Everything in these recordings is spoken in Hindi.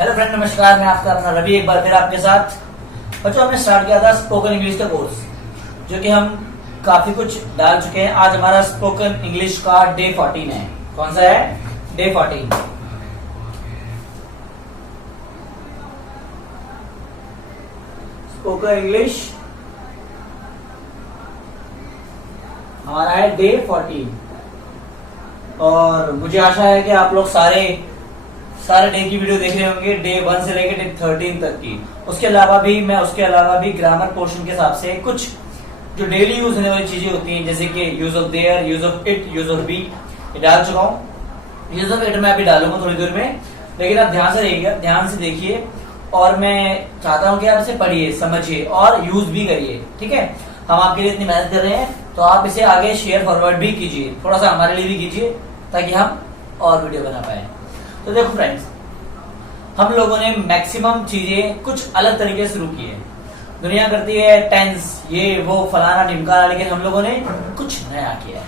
हेलो फ्रेंड, नमस्कार। मैं आपका अपना रवि एक बार फिर आपके साथ। बच्चों, हमने स्टार्ट किया था स्पोकन इंग्लिश का कोर्स, जो कि हम काफी कुछ डाल चुके हैं। आज हमारा स्पोकन इंग्लिश का डे 14 है। कौन सा है? डे 14। स्पोकन इंग्लिश हमारा है डे 14 और मुझे आशा है कि आप लोग सारे डे की वीडियो देख रहे होंगे, डे 1 से लेकर डे 13 तक की। उसके अलावा भी ग्रामर पोर्शन के हिसाब से कुछ जो डेली यूज होने वाली चीजें होती हैं, जैसे कि use of there, use of it, use of be, ये डाल चुका हूँ। यूज ऑफ इट मैं अभी डालूंगा थोड़ी देर में, लेकिन आप ध्यान से देखिए और मैं चाहता हूँ कि आप इसे पढ़िए, समझिए और यूज भी करिए। ठीक है, हम आपके लिए इतनी मेहनत कर रहे हैं तो आप इसे आगे शेयर फॉरवर्ड भी कीजिए, थोड़ा सा हमारे लिए भी कीजिए ताकि हम और वीडियो बना पाए। तो देखो फ्रेंड्स, हम लोगों ने मैक्सिमम चीजें कुछ अलग तरीके से शुरू की है। दुनिया करती है टेंस, ये वो फलाना ढिमकाना, लेकिन हम लोगों ने कुछ नया किया है।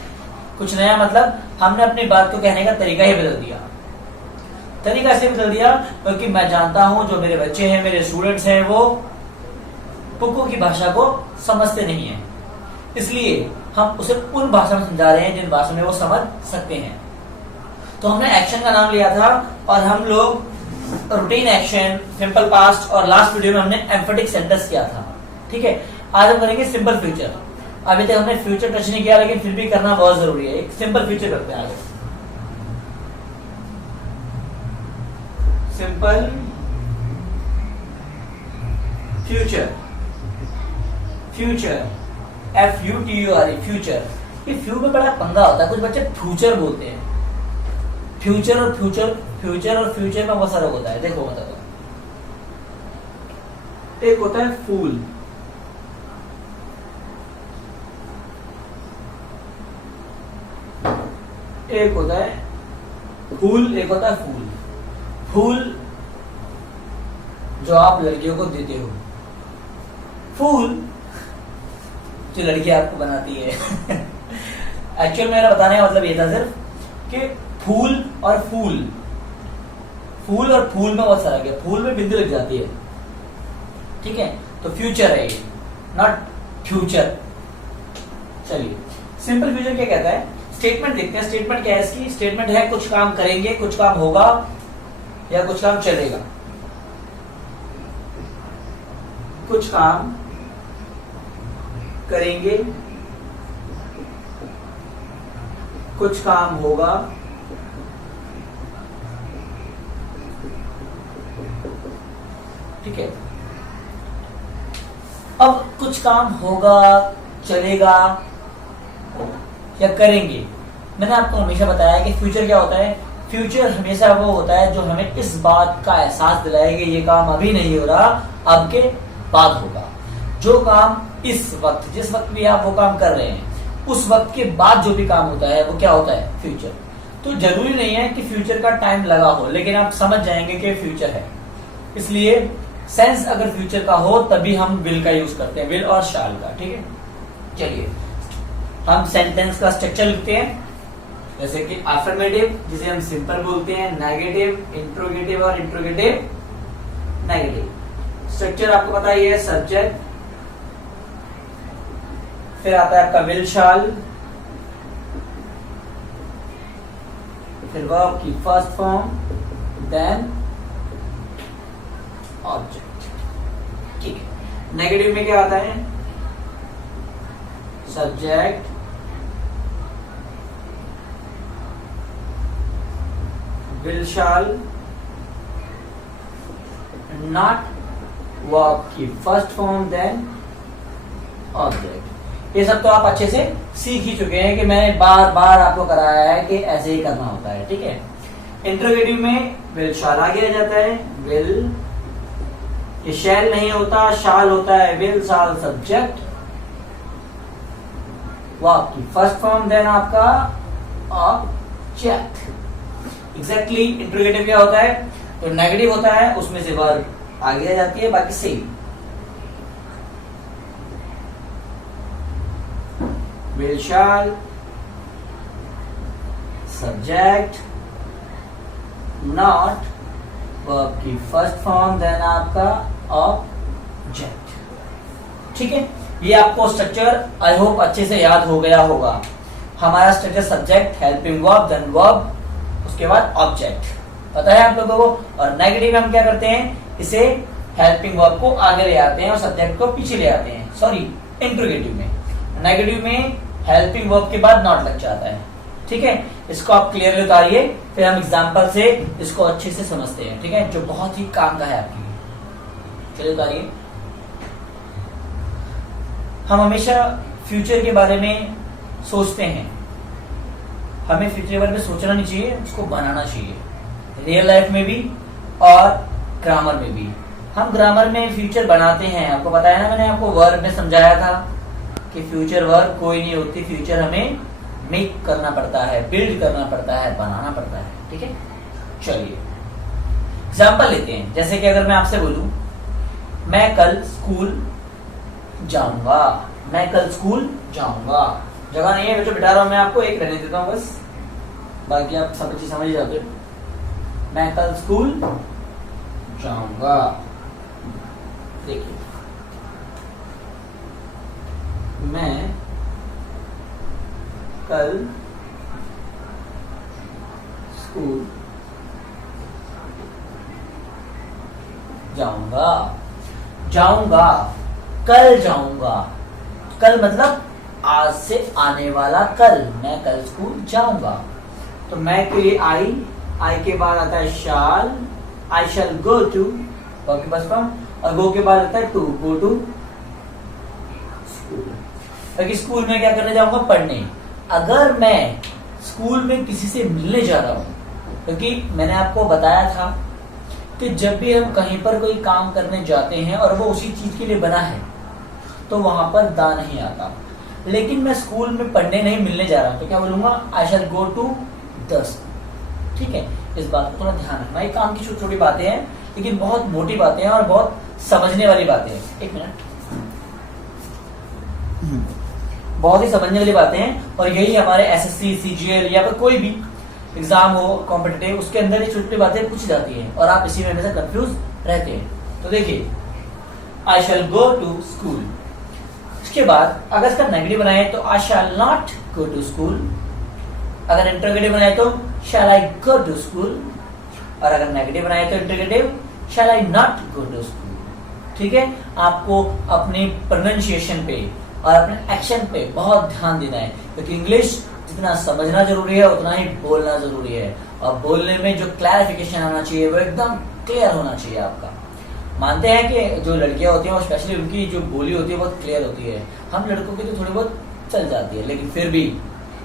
कुछ नया मतलब हमने अपनी बात को कहने का तरीका ही बदल दिया। तरीका ऐसे बदल दिया क्योंकि मैं जानता हूं जो मेरे बच्चे हैं, मेरे स्टूडेंट्स हैं, वो पुक्कू की भाषा को समझते नहीं है, इसलिए हम उसे उन भाषा में समझा रहे हैं जिन भाषा में वो समझ सकते हैं। तो हमने एक्शन का नाम लिया था और हम लोग रूटीन एक्शन, सिंपल पास्ट और लास्ट वीडियो में हमने एम्फेटिक सेंटेंस किया था। ठीक है, आज हम करेंगे सिंपल फ्यूचर। अभी तक हमने फ्यूचर टच नहीं किया, लेकिन फिर भी करना बहुत जरूरी है। एक सिंपल फ्यूचर करते हैं आगे। Simple future, future FUTURE, future. ये फ्यू में बड़ा पंगा होता है, कुछ बच्चे फ्यूचर बोलते हैं। फ्यूचर और फ्यूचर में बहुत सारा होता है। देखो बताओ, एक होता है फूल, एक होता है फूल, एक होता है फूल। फूल जो आप लड़कियों को देते हो, फूल जो लड़की आपको बनाती है। एक्चुअल मेरा बताने का मतलब ये था सिर्फ कि फूल और फूल में बहुत सारा है। फूल में बिंदु लग जाती है। ठीक है, तो फ्यूचर है ये, नॉट फ्यूचर। चलिए, सिंपल फ्यूचर क्या कहता है? स्टेटमेंट देखते हैं। स्टेटमेंट क्या है इसकी? स्टेटमेंट है कुछ काम करेंगे, कुछ काम होगा या कुछ काम चलेगा। कुछ काम करेंगे, कुछ काम होगा, ठीक है। अब कुछ काम होगा, चलेगा या करेंगे। मैंने आपको हमेशा बताया कि फ्यूचर क्या होता है। फ्यूचर हमेशा वो होता है जो हमें इस बात का एहसास दिलाए कि ये काम अभी नहीं हो रहा, अब के बाद होगा। जो काम इस वक्त, जिस वक्त भी आप वो काम कर रहे हैं, उस वक्त के बाद जो भी काम होता है वो क्या होता है? फ्यूचर। तो जरूरी नहीं है कि फ्यूचर का टाइम लगा हो, लेकिन आप समझ जाएंगे कि फ्यूचर है। इसलिए सेंस अगर फ्यूचर का हो तभी हम विल का यूज करते हैं, विल और शाल का। ठीक है, चलिए हम सेंटेंस का स्ट्रक्चर लिखते हैं। जैसे कि अफर्मेटिव, जिसे हम सिंपल बोलते हैं, नेगेटिव, इंट्रोगेटिव और इंट्रोगेटिव नेगेटिव। स्ट्रक्चर आपको पता ही है। सब्जेक्ट, फिर आता है आपका विल शाल, फिर वर्ब की फर्स्ट फॉर्म, देन ऑब्जेक्ट। ठीक है, नेगेटिव में क्या आता है? Subject, will shall, not, verb की फर्स्ट फॉर्म, देन ऑब्जेक्ट। ये सब तो आप अच्छे से सीख ही चुके हैं कि मैंने बार बार आपको कराया है कि ऐसे ही करना होता है। ठीक है, इंट्रोगेटिव में विल शाल आगे आ जाता है। विल, ये शैल नहीं होता, शाल होता है। विल शाल सब्जेक्ट, वो आपकी फर्स्ट फॉर्म, देन आपका ऑब्जेक्ट। एग्जैक्टली इंट्रोगेटिव क्या होता है? तो नेगेटिव होता है, उसमें से वर्ब आगे आ जाती है, बाकी same. will shall, subject, not, verb की फर्स्ट फॉर्म, देन आपका ऑब्जेक्ट। ठीक है, ये आपको स्ट्रक्चर आई होप अच्छे से याद हो गया होगा। हमारा structure subject, helping verb, then verb, उसके बाद ऑब्जेक्ट, पता है आप लोगों को। और नेगेटिव में हम क्या करते हैं, इसे हेल्पिंग वर्ब को आगे ले आते हैं और सब्जेक्ट को पीछे ले आते हैं। सॉरी, इंट्रोगेटिव में, नेगेटिव में हेल्पिंग वर्ब के बाद नॉट लग जाता है। ठीक है, इसको आप क्लियरली उतारिए, फिर हम एग्जांपल से इसको अच्छे से समझते हैं। ठीक है, जो बहुत ही काम का है आपके लिए। चलिए उतारिए। हम हमेशा फ्यूचर के बारे में सोचते हैं, हमें फ्यूचर के बारे में सोचना नहीं चाहिए, उसको बनाना चाहिए, रियल लाइफ में भी और ग्रामर में भी। हम ग्रामर में फ्यूचर बनाते हैं, आपको बताया ना मैंने, आपको वर्ब में समझाया था कि फ्यूचर वर्ब कोई नहीं होती, फ्यूचर हमें मेक करना पड़ता है, बिल्ड करना पड़ता है, बनाना पड़ता है। ठीक है, चलिए एग्जाम्पल लेते हैं। जैसे कि अगर मैं आपसे बोलूं मैं कल स्कूल जाऊंगा, मैं कल स्कूल जाऊंगा, जगह नहीं है बच्चों, बिठा रहा हूं मैं आपको, एक रहने देता हूं बस, बाकी आप सब चीज समझ जाते हो। मैं कल स्कूल जाऊंगा, देखिए मैं कल स्कूल जाऊंगा, जाऊंगा, कल जाऊंगा, कल मतलब आज से आने वाला कल, मैं कल स्कूल जाऊंगा। तो मैं के लिए आई के बाद आता है शाल, आई शैल गो टू, के पास फॉर्म, और गो के बाद आता है टू, गो टू स्कूल। ताकि स्कूल में क्या करने जाऊंगा, पढ़ने। अगर मैं स्कूल में किसी से मिलने जा रहा हूं, क्योंकि मैंने आपको बताया था कि जब भी हम कहीं पर कोई काम करने जाते हैं और वो उसी चीज के लिए बना है तो वहां पर दा नहीं आता। लेकिन मैं स्कूल में पढ़ने नहीं, मिलने जा रहा हूं, तो क्या बोलूंगा, आई शैल गो टू द स्कूल। ठीक है, इस बात को थोड़ा ध्यान रखना। ये काम की छोटी छोटी बातें हैं, लेकिन बहुत मोटी बातें हैं और बहुत समझने वाली बातें हैं। एक मिनट, बहुत ही समझने वाली बातें हैं, और यही हमारे एसएससी, सीजीएल या फिर कोई भी एग्जाम हो कॉम्पिटिटिव, उसके अंदर ये छोटी छोटी बातें पूछी जाती हैं और आप इसी में हमेशा कंफ्यूज रहते हैं। तो देखिए, आई शैल गो टू स्कूल। इसके बाद अगर इसका नेगेटिव बनाए तो I shall not go to school. अगर इंटरोगेटिव बनाए तो शैल आई गो टू स्कूल, और अगर नेगेटिव बनाए तो interrogative shall I not go to school. ठीक है, आपको अपनी प्रोनाउंसिएशन पे और अपने एक्शन पे बहुत ध्यान देना है, क्योंकि इंग्लिश जितना समझना जरूरी है उतना ही बोलना जरूरी है, और बोलने में जो क्लैरिफिकेशन आना चाहिए वो एकदम क्लियर होना चाहिए आपका। मानते हैं कि जो लड़कियां होती हैं और स्पेशली उनकी जो बोली होती है बहुत क्लियर होती है, हम लड़कों की तो थोड़ी बहुत चल जाती है, लेकिन फिर भी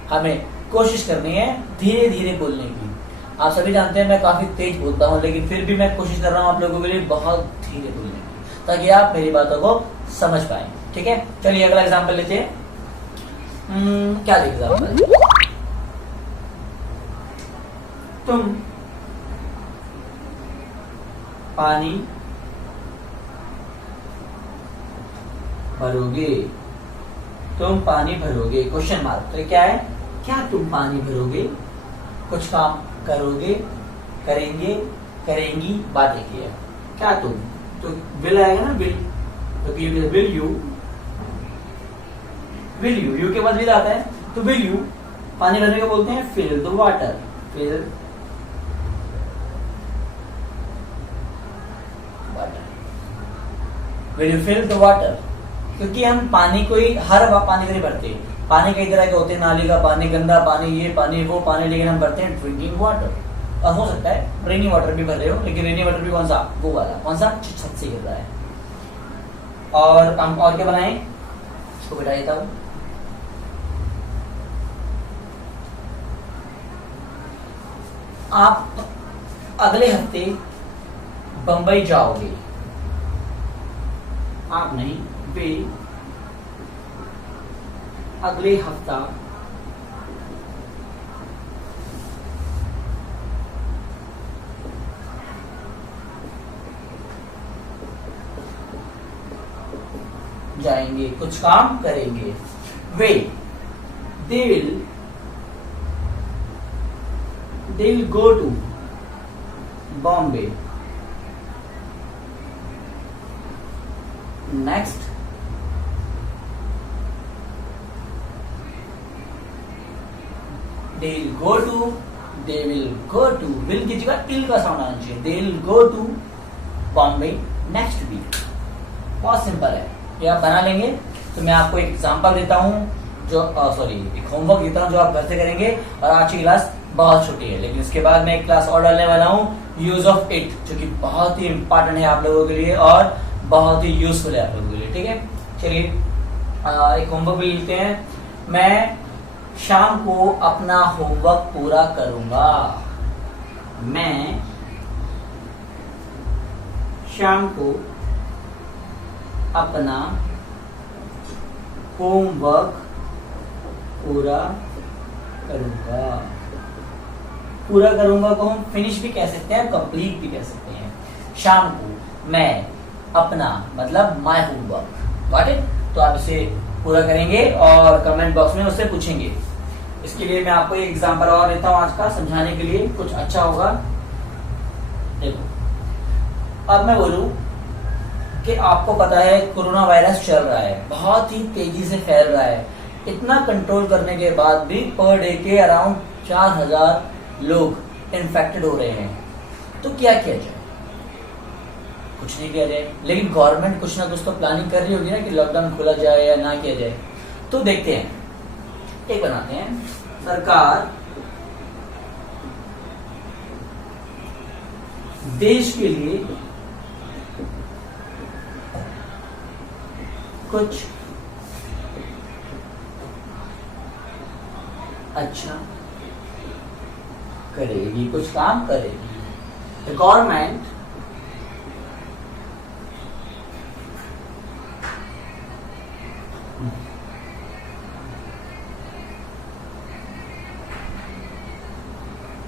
हमें कोशिश करनी है धीरे धीरे बोलने की। आप सभी जानते हैं मैं काफी तेज बोलता हूँ, लेकिन फिर भी मैं कोशिश कर रहा हूँ आप लोगों के लिए बहुत धीरे बोलने की, ताकि आप मेरी बातों को समझ पाए। ठीक है, चलिए अगला एग्जाम्पल लेते हैं। क्या देख एग्जाम्पल, तुम पानी भरोगे, तुम पानी भरोगे, क्वेश्चन मार्क। तो क्या है, क्या तुम पानी भरोगे, कुछ काम करोगे, करेंगे, करेंगी, बात एक ही है। क्या तुम, तो विल आएगा ना, विल, तो विल यू के बाद विल आता है, तो विल यू पानी भरने को बोलते हैं fill the water, fill water, will you fill the water. क्योंकि हम पानी को ही हर बार पानी नहीं भरते, पानी कई तरह के होते हैं, नाली का पानी, गंदा पानी, ये पानी वो पानी, लेकिन हम भरते हैं ड्रिंकिंग वाटर। और हो सकता है रेनी वाटर भी भर रहे हो, लेकिन रेनी वाटर भी कौन सा, वो वाला, कौन सा, छत से गिर रहा है। और हम और क्या बनाए, इसको बिठा देता हूं। आप अगले हफ्ते बंबई जाओगे, आप नहीं, वे अगले हफ्ता जाएंगे, कुछ काम करेंगे। वे, they will go to Bombay, next they will go to, will की जगह इल का साउंड आना चाहिए, they will go to Bombay next week. बहुत सिंपल है, ये आप बना लेंगे। तो मैं आपको एक एग्जांपल देता हूँ, जो एक होमवर्क देता हूँ जो आप घर से करेंगे। और आज की क्लास बहुत छोटी है, लेकिन इसके बाद मैं एक क्लास और डालने वाला हूँ, यूज ऑफ इट, जो कि बहुत ही इंपॉर्टेंट है आप लोगों के लिए और बहुत ही यूजफुल है आप लोगों के लिए। ठीक है, चलिए एक होमवर्क भी लिखते हैं। मैं शाम को अपना होमवर्क पूरा करूंगा। मैं शाम को अपना होमवर्क पूरा करूंगा। पूरा करूंगा को हम फिनिश भी कह सकते हैं, कंप्लीट भी कह सकते हैं। शाम को मैं अपना मतलब माय होमवर्क, गॉट इट। तो आप इसे पूरा करेंगे और कमेंट बॉक्स में उससे पूछेंगे। इसके लिए मैं आपको एक एग्जांपल और देता हूं आज का, समझाने के लिए कुछ अच्छा होगा। देखो, अब मैं बोलूं कि आपको पता है कोरोना वायरस चल रहा है, बहुत ही तेजी से फैल रहा है। इतना कंट्रोल करने के बाद भी पर डे के अराउंड 4000 लोग इन्फेक्टेड हो रहे हैं। तो क्या किया जाए? कुछ नहीं किया जाए, लेकिन गवर्नमेंट कुछ ना कुछ तो प्लानिंग कर रही होगी ना कि लॉकडाउन खोला जाए या ना किया जाए। तो देखते हैं, एक बनाते हैं, सरकार देश के लिए कुछ अच्छा करेगी, कुछ काम करेगी। द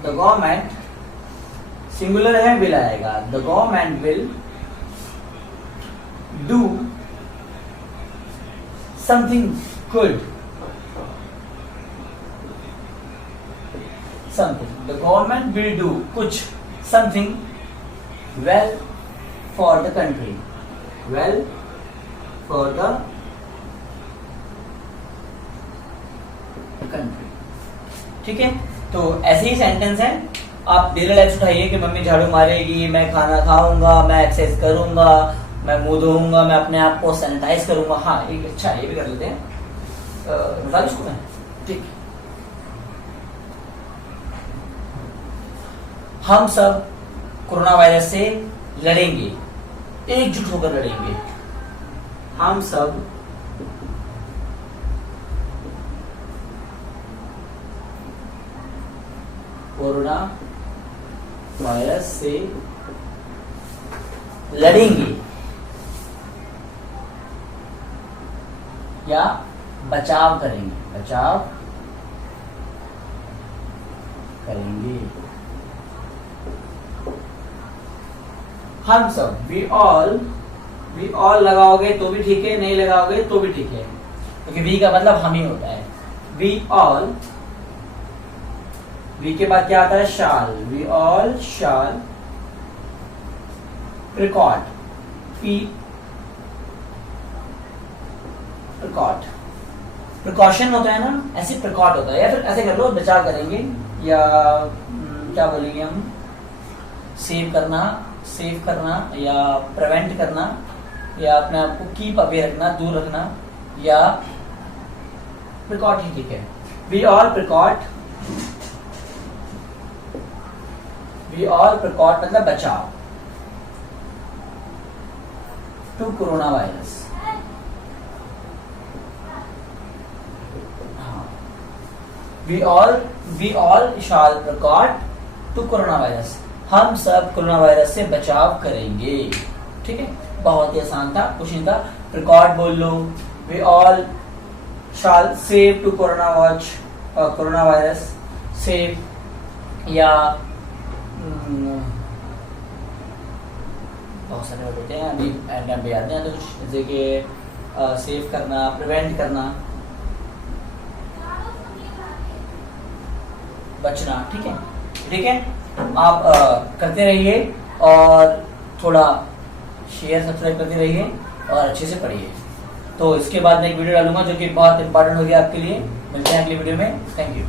गवर्नमेंट सिंगुलर है, विल आएगा। The government will do something good, something, the government will do कुछ, something well for the country, well for the country। ठीक है, तो ऐसे ही सेंटेंस है। आप डेली लाइफ उठाइए कि मम्मी झाड़ू मारेगी, मैं खाना खाऊंगा, मैं एक्सरसाइज करूंगा, मैं मुंह धोऊंगा, मैं अपने आप को सैनिटाइज करूंगा। हाँ, एक अच्छा है, ये भी कर लेते हैं। बता इसको मैं, ठीक। हम सब कोरोना वायरस से लड़ेंगे, एकजुट होकर लड़ेंगे। हम सब कोरोना वायरस से लड़ेंगे या बचाव करेंगे, बचाव करेंगे। हम सब, वी ऑल लगाओगे तो भी ठीक है, नहीं लगाओगे तो भी ठीक है, क्योंकि वी का मतलब हम ही होता है। वी ऑल, वी के बाद क्या आता है? शाल। वी ऑल शाल प्रिकॉट, प्रिकॉट, प्रिकॉशन होता है ना, ऐसे प्रिकॉट होता है। या फिर ऐसे कर लो, बचाव करेंगे, या क्या बोलेंगे हम, सेव करना, सेव करना या प्रिवेंट करना, या अपने आप को कीप अवे रखना, दूर रखना, या प्रिकॉट ही ठीक है। वी ऑल प्रिकॉट, वी ऑल प्रिकॉट मतलब बचाव to corona virus. We all shall प्रिकॉट टू कोरोना वायरस। हम सब कोरोना वायरस से बचाव करेंगे। ठीक है, बहुत ही आसान था, कुछ नहीं था। प्रिकॉट बोल लो, we all shall save to corona virus, save, या बहुत सारे वर्ड होते हैं, अभी टाइम पे याद नहीं आते कुछ, जैसे कि सेव करना, प्रिवेंट करना, बचना। ठीक है, ठीक है, आप करते रहिए और थोड़ा शेयर सब्सक्राइब करते रहिए। और अच्छे से पढ़िए। तो इसके बाद मैं एक वीडियो डालूंगा जो कि बहुत इंपॉर्टेंट हो गया आपके लिए। मिलते हैं अगली वीडियो में। Thank you.